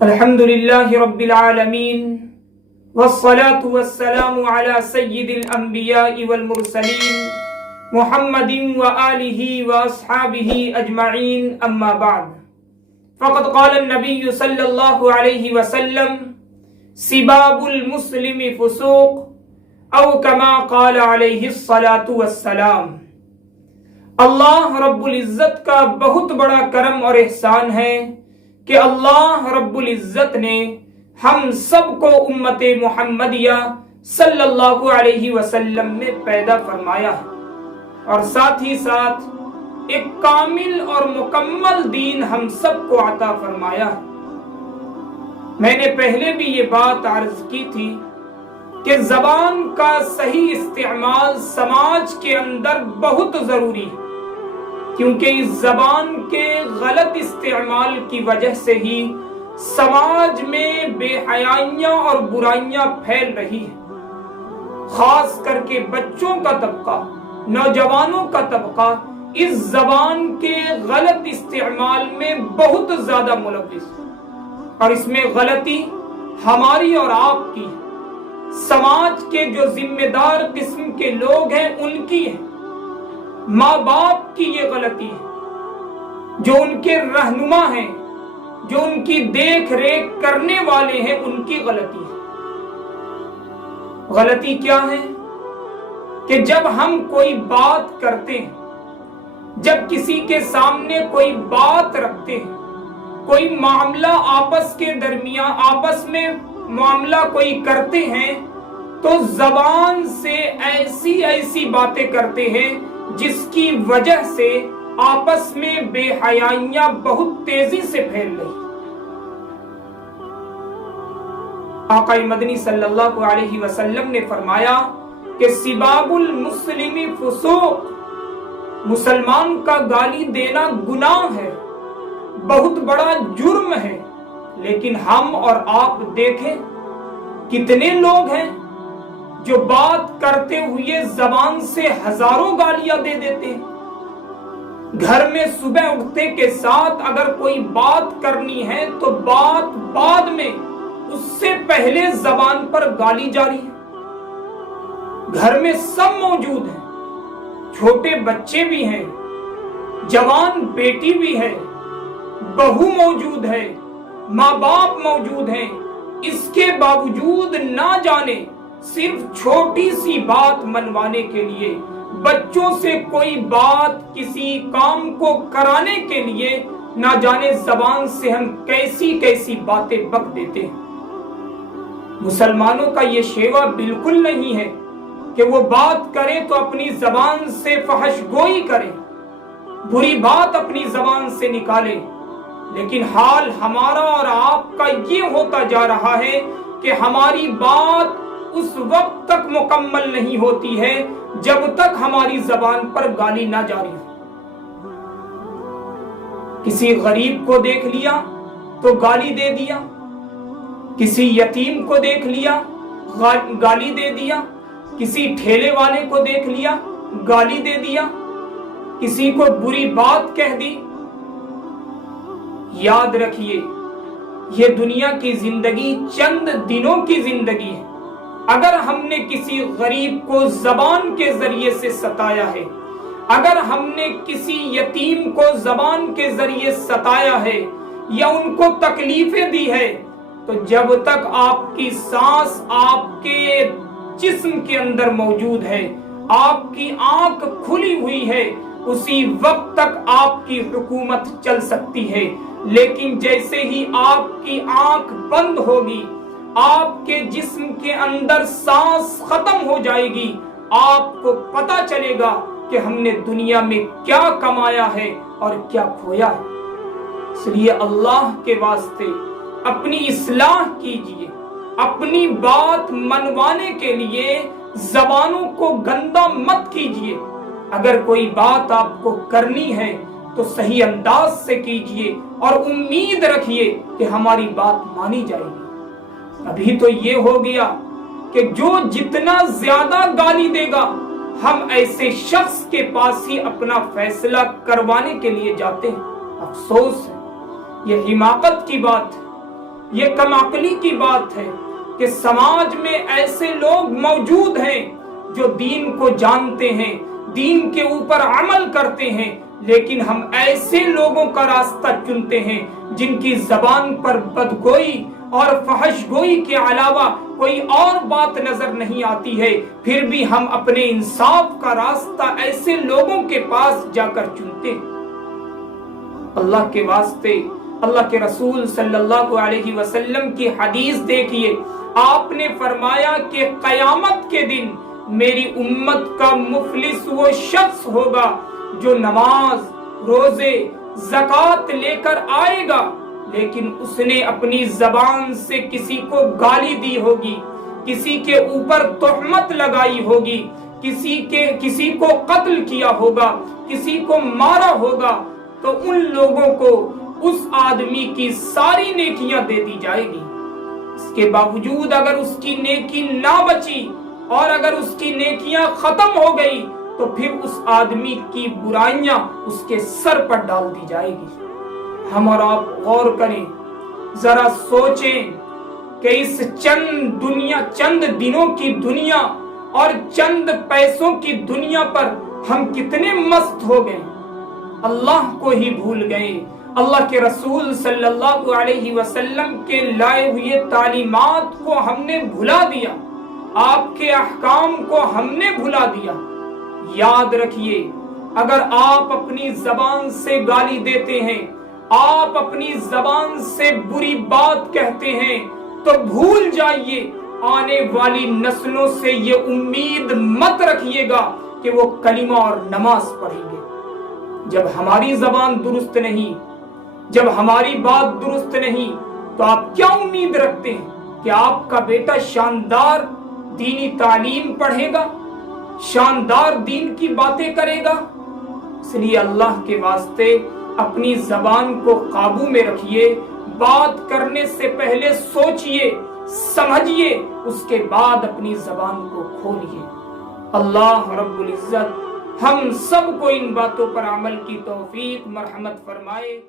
الحمد لله رب العالمين والصلاة والسلام على سيد الأنبياء والمرسلين محمد وآله وأصحابه أجمعين أما بعد فقد قال النبي صلى الله عليه وسلم سباب المسلم فسوق أو كما قال عليه الصلاة والسلام۔ اللہ رب العزت کا بہت بڑا کرم اور احسان ہے کہ اللہ رب العزت نے ہم سب کو امت محمدیہ صلی اللہ علیہ وسلم میں پیدا فرمایا ہے اور ساتھ ہی ساتھ ایک کامل اور مکمل دین ہم سب کو عطا فرمایا ہے۔ میں نے پہلے بھی یہ بات عرض کی تھی کہ زبان کا صحیح استعمال سماج کے اندر بہت ضروری ہے، کیونکہ اس زبان کے غلط استعمال کی وجہ سے ہی سماج میں بے حیائیاں اور برائیاں پھیل رہی ہیں۔ خاص کر کے بچوں کا طبقہ، نوجوانوں کا طبقہ اس زبان کے غلط استعمال میں بہت زیادہ ملوث ہے، اور اس میں غلطی ہماری اور آپ کی، سماج کے جو ذمہ دار قسم کے لوگ ہیں ان کی ہے، ماں باپ کی یہ غلطی ہے، جو ان کے رہنما ہیں، جو ان کی دیکھ ریکھ کرنے والے ہیں ان کی غلطی ہے۔ غلطی کیا ہے کہ جب ہم کوئی بات کرتے ہیں، جب کسی کے سامنے کوئی بات رکھتے ہیں، کوئی معاملہ آپس کے درمیان آپس میں معاملہ کوئی کرتے ہیں، تو زبان سے ایسی باتیں کرتے ہیں جس کی وجہ سے آپس میں بے حیائیاں بہت تیزی سے پھیل رہی۔ آقا مدنی صلی اللہ علیہ وسلم نے فرمایا کہ سباب المسلم فسوق، مسلمان کا گالی دینا گناہ ہے، بہت بڑا جرم ہے، لیکن ہم اور آپ دیکھیں کتنے لوگ ہیں جو بات کرتے ہوئے زبان سے ہزاروں گالیاں دے دیتے ہیں۔ گھر میں صبح اٹھتے کے ساتھ اگر کوئی بات کرنی ہے تو بات بعد میں، اس سے پہلے زبان پر گالی جاری ہے۔ گھر میں سب موجود ہیں، چھوٹے بچے بھی ہیں، جوان بیٹی بھی ہے، بہو موجود ہے، ماں باپ موجود ہیں، اس کے باوجود نہ جانے صرف چھوٹی سی بات منوانے کے لیے، بچوں سے کوئی بات کسی کام کو کرانے کے لیے نہ جانے زبان سے ہم کیسی باتیں بک دیتے ہیں۔ مسلمانوں کا یہ شیوا بالکل نہیں ہے کہ وہ بات کرے تو اپنی زبان سے فحش گوئی کرے، بری بات اپنی زبان سے نکالے، لیکن حال ہمارا اور آپ کا یہ ہوتا جا رہا ہے کہ ہماری بات اس وقت تک مکمل نہیں ہوتی ہے جب تک ہماری زبان پر گالی نہ جاری ہو۔ کسی غریب کو دیکھ لیا تو گالی دے دیا، کسی یتیم کو دیکھ لیا گالی دے دیا، کسی ٹھیلے والے کو دیکھ لیا گالی دے دیا، کسی کو بری بات کہہ دی۔ یاد رکھیے یہ دنیا کی زندگی چند دنوں کی زندگی ہے۔ اگر ہم نے کسی غریب کو زبان کے ذریعے سے ستایا ہے، اگر ہم نے کسی یتیم کو زبان کے ذریعے ستایا ہے یا ان کو تکلیفیں دی ہے، تو جب تک آپ کی سانس آپ کے جسم کے اندر موجود ہے، آپ کی آنکھ کھلی ہوئی ہے، اسی وقت تک آپ کی حکومت چل سکتی ہے، لیکن جیسے ہی آپ کی آنکھ بند ہوگی، آپ کے جسم کے اندر سانس ختم ہو جائے گی، آپ کو پتا چلے گا کہ ہم نے دنیا میں کیا کمایا ہے اور کیا کھویا ہے۔ اس لیے اللہ کے واسطے اپنی اصلاح کیجئے، اپنی بات منوانے کے لیے زبانوں کو گندا مت کیجئے۔ اگر کوئی بات آپ کو کرنی ہے تو صحیح انداز سے کیجئے اور امید رکھیے کہ ہماری بات مانی جائے گی۔ ابھی تو یہ ہو گیا کہ جو جتنا زیادہ گالی دے گا، ہم ایسے شخص کے پاس ہی اپنا فیصلہ کروانے کے لیے جاتے ہیں۔ افسوس ہے، یہ حماقت کی بات ہے۔ یہ کم عقلی کی بات ہے کہ سماج میں ایسے لوگ موجود ہیں جو دین کو جانتے ہیں، دین کے اوپر عمل کرتے ہیں، لیکن ہم ایسے لوگوں کا راستہ چنتے ہیں جن کی زبان پر بدگوئی اور فحش گوئی کے علاوہ کوئی اور بات نظر نہیں آتی ہے، پھر بھی ہم اپنے انصاف کا راستہ ایسے لوگوں کے پاس جا کر چنتے ہیں۔ اللہ کے واسطے اللہ کے رسول صلی اللہ علیہ وسلم کی حدیث دیکھیے، آپ نے فرمایا کہ قیامت کے دن میری امت کا مفلس وہ شخص ہوگا جو نماز، روزے، زکوٰۃ لے کر آئے گا، لیکن اس نے اپنی زبان سے کسی کو گالی دی ہوگی، کسی کے اوپر تہمت لگائی ہوگی، کسی کو قتل کیا ہوگا، کسی کو مارا ہوگا، تو ان لوگوں کو اس آدمی کی ساری نیکیاں دے دی جائے گی۔ اس کے باوجود اگر اس کی نیکی نہ بچی اور اگر اس کی نیکیاں ختم ہو گئی تو پھر اس آدمی کی برائیاں اس کے سر پر ڈال دی جائے گی۔ ہم اور آپ غور کریں، ذرا سوچیں کہ اس چند دنوں کی دنیا اور چند پیسوں کی دنیا پر ہم کتنے مست ہو گئے، اللہ کو ہی بھول گئے، اللہ کے رسول صلی اللہ علیہ وسلم کے لائے ہوئے تعلیمات کو ہم نے بھلا دیا، آپ کے احکام کو ہم نے بھلا دیا۔ یاد رکھیے، اگر آپ اپنی زبان سے گالی دیتے ہیں، آپ اپنی زبان سے بری بات کہتے ہیں، تو بھول جائیے، آنے والی نسلوں سے یہ امید مت رکھیے گا کہ وہ کلمہ اور نماز پڑھیں گے۔ جب ہماری زبان درست نہیں، جب ہماری بات درست نہیں، تو آپ کیا امید رکھتے ہیں کہ آپ کا بیٹا شاندار دینی تعلیم پڑھے گا، شاندار دین کی باتیں کرے گا؟ اس لیے اللہ کے واسطے اپنی زبان کو قابو میں رکھیے، بات کرنے سے پہلے سوچئے، سمجھئے، اس کے بعد اپنی زبان کو کھولیے۔ اللہ رب العزت ہم سب کو ان باتوں پر عمل کی توفیق مرحمت فرمائے۔